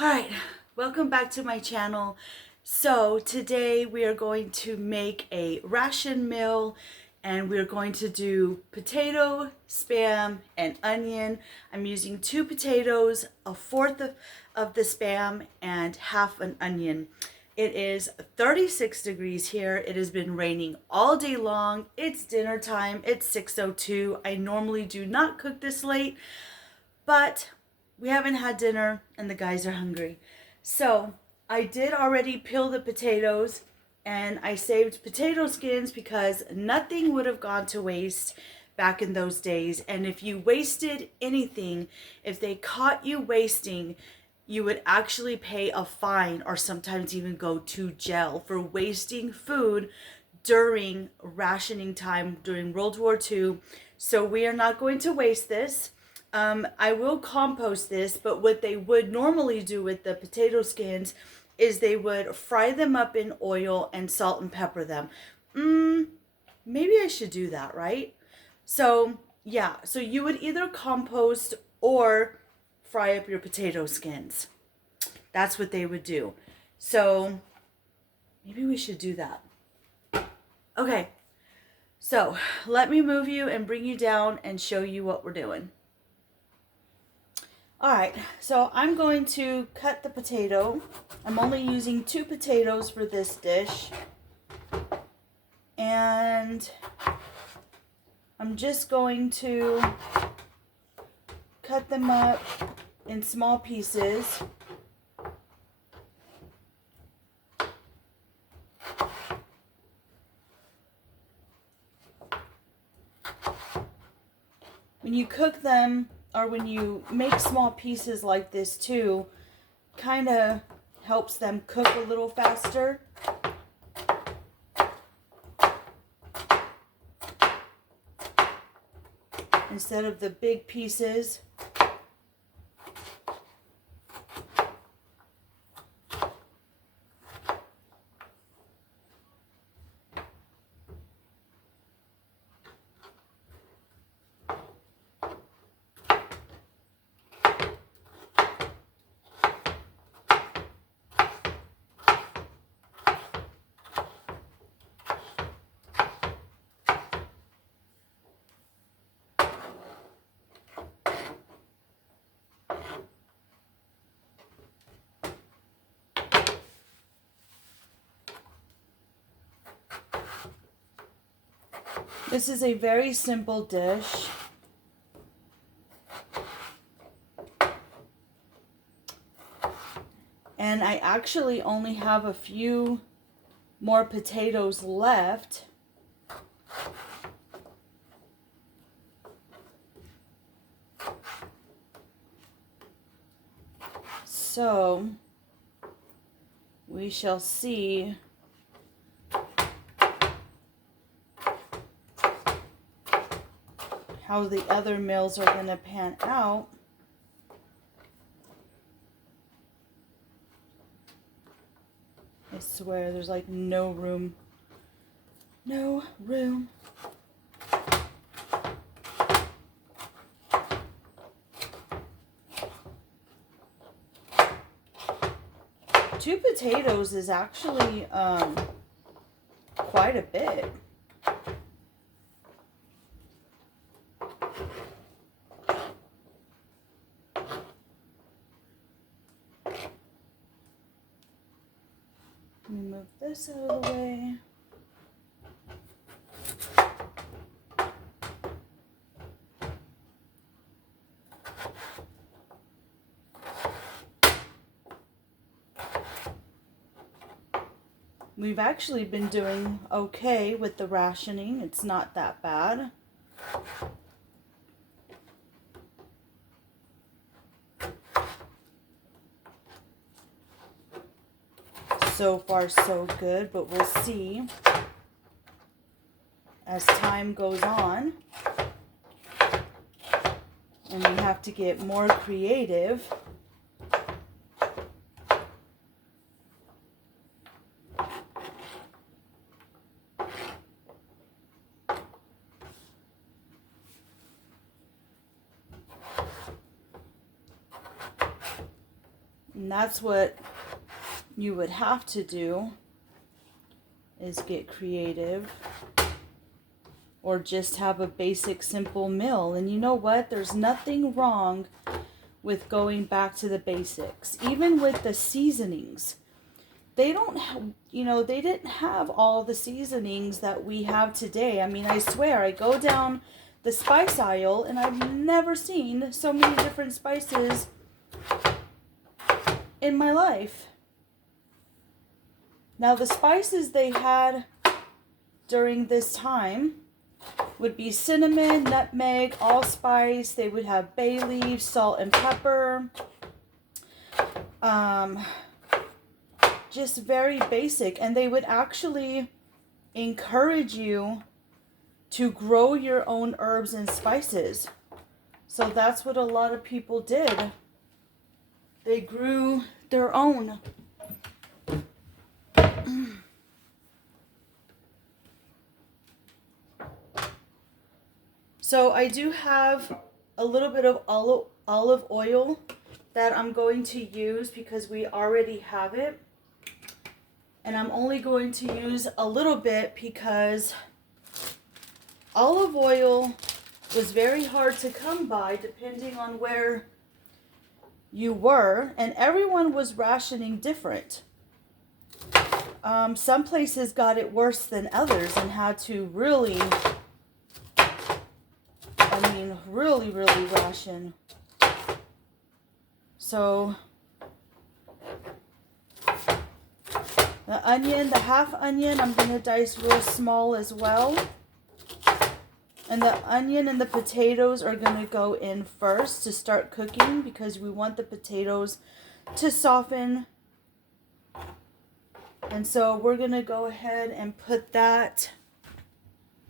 Alright, welcome back to my channel. So today we are going to make a ration meal and we're going to do potato, spam, and onion. I'm using 2 potatoes, a fourth of the spam, and half an onion. It is 36 degrees here. It has been raining all day long. It's dinner time. It's 6:02. I normally do not cook this late, but we haven't had dinner and the guys are hungry. So I did already peel the potatoes and I saved potato skins because nothing would have gone to waste back in those days. And if you wasted anything, if they caught you wasting, you would actually pay a fine or sometimes even go to jail for wasting food during rationing time during World War II. So we are not going to waste this. I will compost this, but what they would normally do with the potato skins is they would fry them up in oil and salt and pepper them. Maybe I should do that, right? So yeah, so you would either compost or fry up your potato skins. That's what they would do. So maybe we should do that. Okay, so let me move you and bring you down and show you what we're doing. Alright, so I'm going to cut the potato. I'm only using 2 potatoes for this dish. And I'm just going to cut them up in small pieces. When you cook them, or when you make small pieces like this too, kind of helps them cook a little faster. Instead of the big pieces. This is a very simple dish. And I actually only have a few more potatoes left. So we shall see how the other meals are going to pan out. I swear there's like no room. No room. Two potatoes is actually quite a bit. Let me move this out of the way. We've actually been doing okay with the rationing. It's not that bad. So far so good, but we'll see as time goes on. And we have to get more creative. And that's what you would have to do, is get creative, or just have a basic simple meal. And you know what? There's nothing wrong with going back to the basics. Even with the seasonings. They don't, they didn't have all the seasonings that we have today. I mean, I swear, I go down the spice aisle and I've never seen so many different spices in my life. Now, the spices they had during this time would be cinnamon, nutmeg, allspice. They would have bay leaves, salt and pepper. Just very basic. And they would actually encourage you to grow your own herbs and spices. So that's what a lot of people did. They grew their own. So I do have a little bit of olive oil that I'm going to use because we already have it. And I'm only going to use a little bit because olive oil was very hard to come by depending on where you were. And everyone was rationing different. Some places got it worse than others and had to really ration. So the onion, the half onion, I'm going to dice real small as well. And the onion and the potatoes are going to go in first to start cooking because we want the potatoes to soften. And so we're going to go ahead and put that.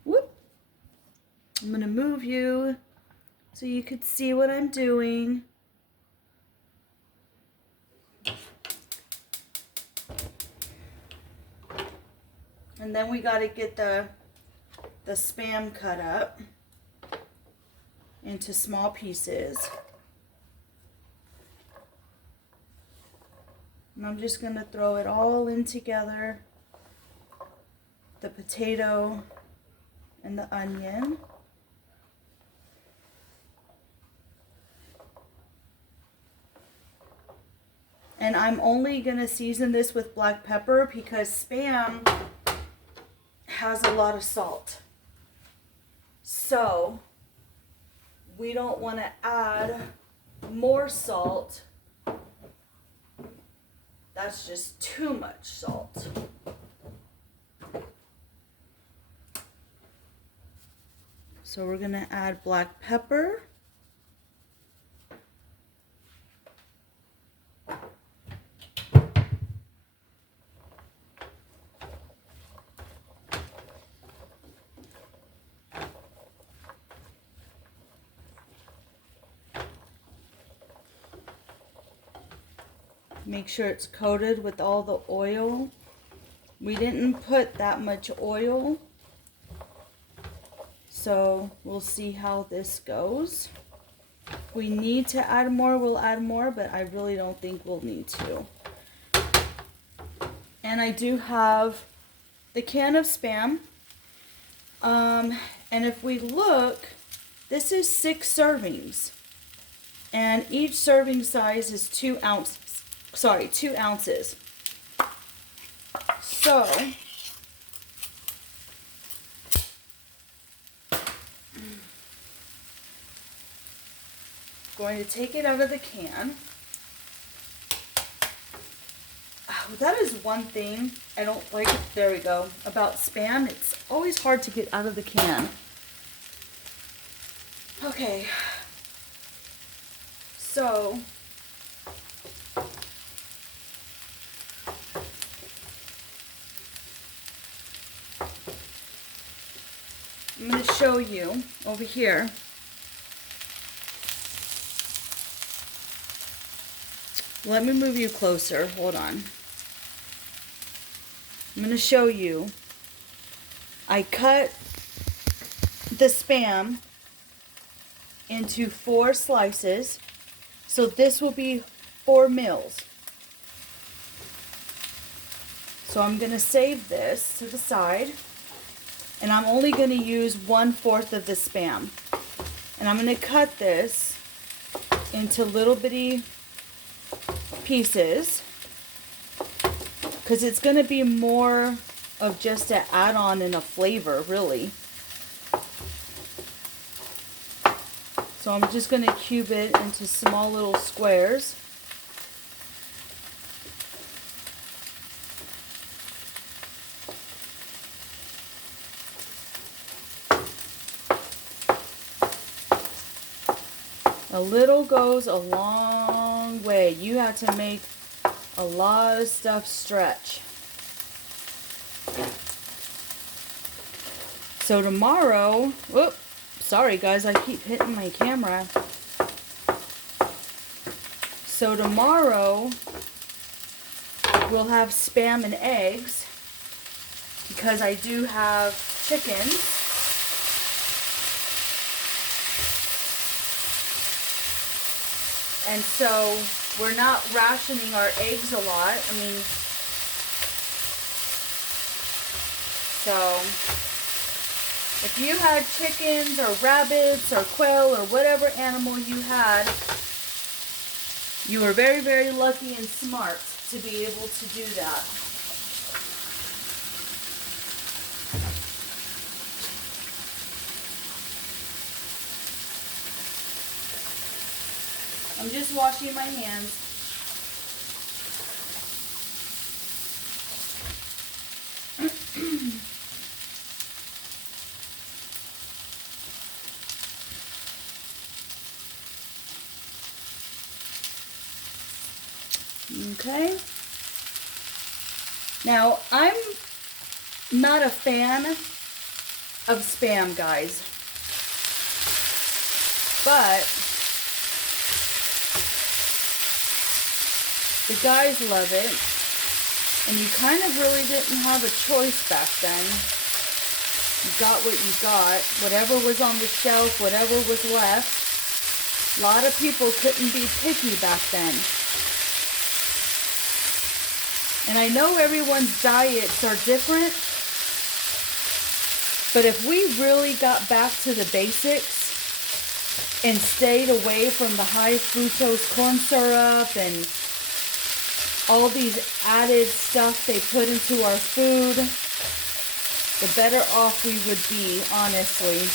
Whoop. I'm going to move you so you could see what I'm doing. And then we got to get the Spam cut up into small pieces. And I'm just going to throw it all in together. The potato and the onion. And I'm only going to season this with black pepper because Spam has a lot of salt. So we don't want to add more salt. That's just too much salt. So we're going to add black pepper. Make sure it's coated with all the oil. We didn't put that much oil, so we'll see how this goes. If we need to add more, we'll add more, but I really don't think we'll need to. And I do have the can of Spam. And if we look, this is 6 servings. And each serving size is 2 ounces. Sorry, 2 ounces. So, going to take it out of the can. Oh, that is one thing I don't like, there we go, about Spam. It's always hard to get out of the can. Okay. So, I'm going to show you over here. Let me move you closer. Hold on. I'm going to show you. I cut the Spam into 4 slices. So this will be 4 meals. So I'm going to save this to the side. And I'm only going to use 1/4 of the Spam. And I'm going to cut this into little bitty pieces, because it's going to be more of just an add-on and a flavor, really. So I'm just going to cube it into small little squares. A little goes a long way. You have to make a lot of stuff stretch. So tomorrow, whoop, sorry guys, I keep hitting my camera. So tomorrow, we'll have Spam and eggs, because I do have chickens. And so we're not rationing our eggs a lot. I mean, so if you had chickens or rabbits or quail or whatever animal you had, you were very, very lucky and smart to be able to do that. I'm just washing my hands. Okay. Now, I'm not a fan of Spam, guys. But the guys love it, and you kind of really didn't have a choice back then. You got what you got, whatever was on the shelf, whatever was left. A lot of people couldn't be picky back then. And I know everyone's diets are different, but if we really got back to the basics and stayed away from the high fructose corn syrup and all these added stuff they put into our food, the better off we would be, honestly.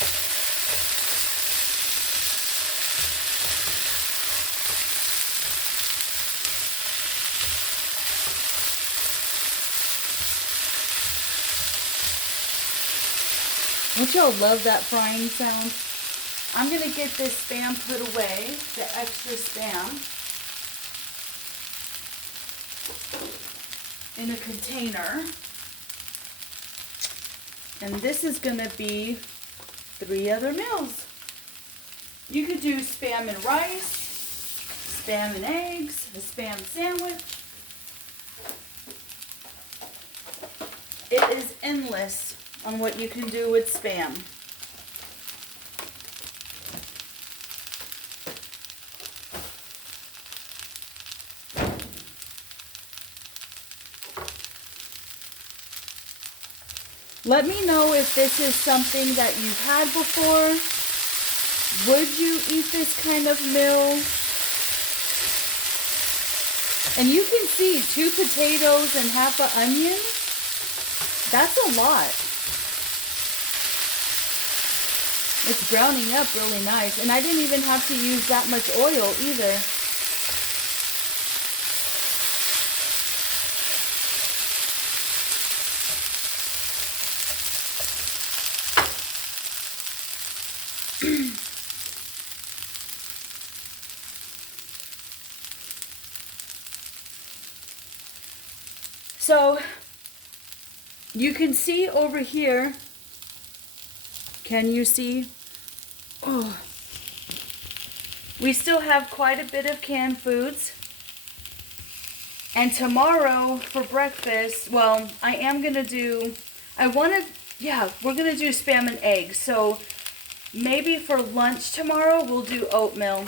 Don't y'all love that frying sound? I'm going to get this Spam put away, the extra Spam, in a container. And this is going to be 3 other meals. You could do Spam and rice, Spam and eggs, a Spam sandwich. It is endless on what you can do with Spam. Let me know if this is something that you've had before. Would you eat this kind of meal? And you can see 2 potatoes and half an onion. That's a lot. It's browning up really nice. And I didn't even have to use that much oil either. So, you can see over here, can you see? Oh, we still have quite a bit of canned foods. And tomorrow for breakfast, well, I am going to do, we're going to do Spam and eggs. So, maybe for lunch tomorrow, we'll do oatmeal.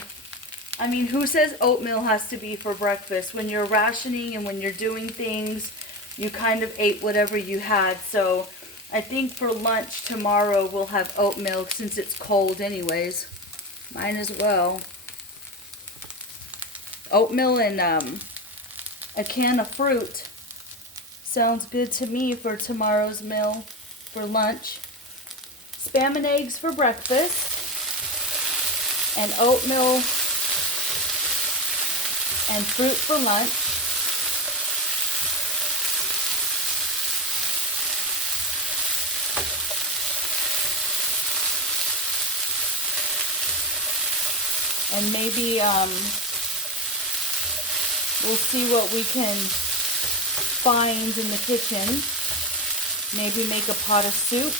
I mean, who says oatmeal has to be for breakfast? When you're rationing and when you're doing things, you kind of ate whatever you had. So I think for lunch tomorrow we'll have oat milk since it's cold anyways. Might as well. Oatmeal and a can of fruit. Sounds good to me for tomorrow's meal for lunch. Spam and eggs for breakfast. And oatmeal and fruit for lunch. And maybe we'll see what we can find in the kitchen. Maybe make a pot of soup.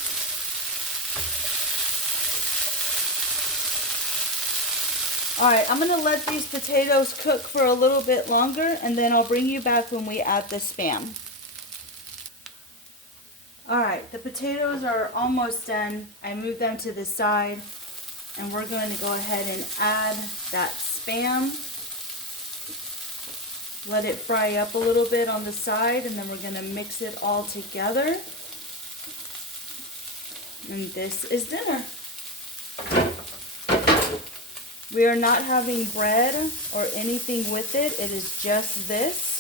Alright, I'm going to let these potatoes cook for a little bit longer, and then I'll bring you back when we add the Spam. Alright, the potatoes are almost done. I moved them to the side, and we're going to go ahead and add that Spam. Let it fry up a little bit on the side, and then we're going to mix it all together. And this is dinner. We are not having bread or anything with it. It is just this.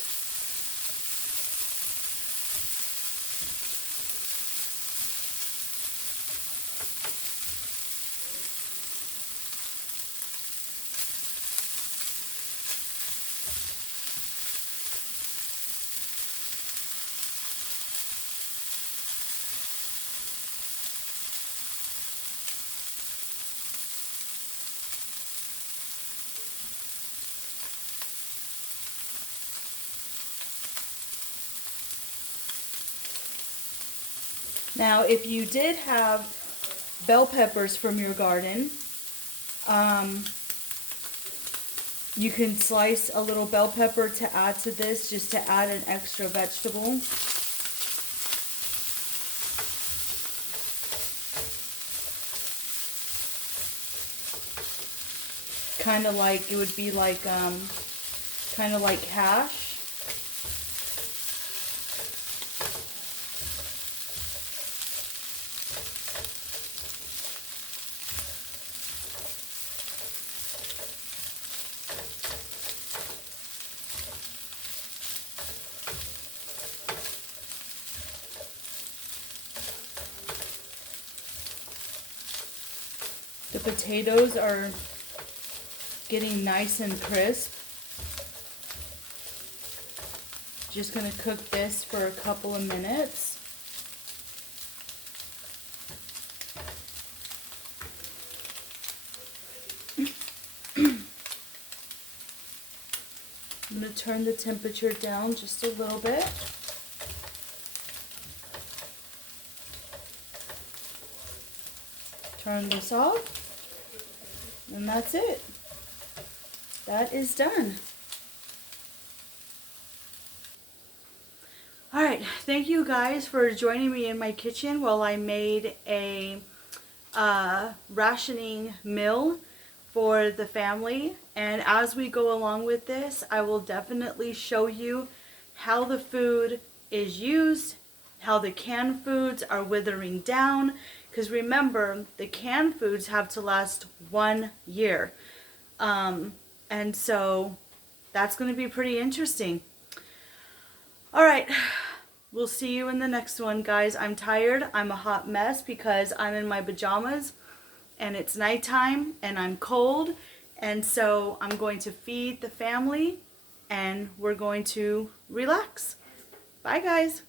Now, if you did have bell peppers from your garden, you can slice a little bell pepper to add to this, just to add an extra vegetable. Kind of like, it would be like, kind of like hash. The potatoes are getting nice and crisp. Just going to cook this for a couple of minutes. I'm going to turn the temperature down just a little bit. Turn this off. And that's it. That is done. Alright, thank you guys for joining me in my kitchen while I made a rationing meal for the family. And as we go along with this, I will definitely show you how the food is used, how the canned foods are withering down. Because remember, the canned foods have to last 1 year. And so that's going to be pretty interesting. Alright, we'll see you in the next one, guys. I'm tired. I'm a hot mess because I'm in my pajamas and it's nighttime and I'm cold. And so I'm going to feed the family and we're going to relax. Bye, guys.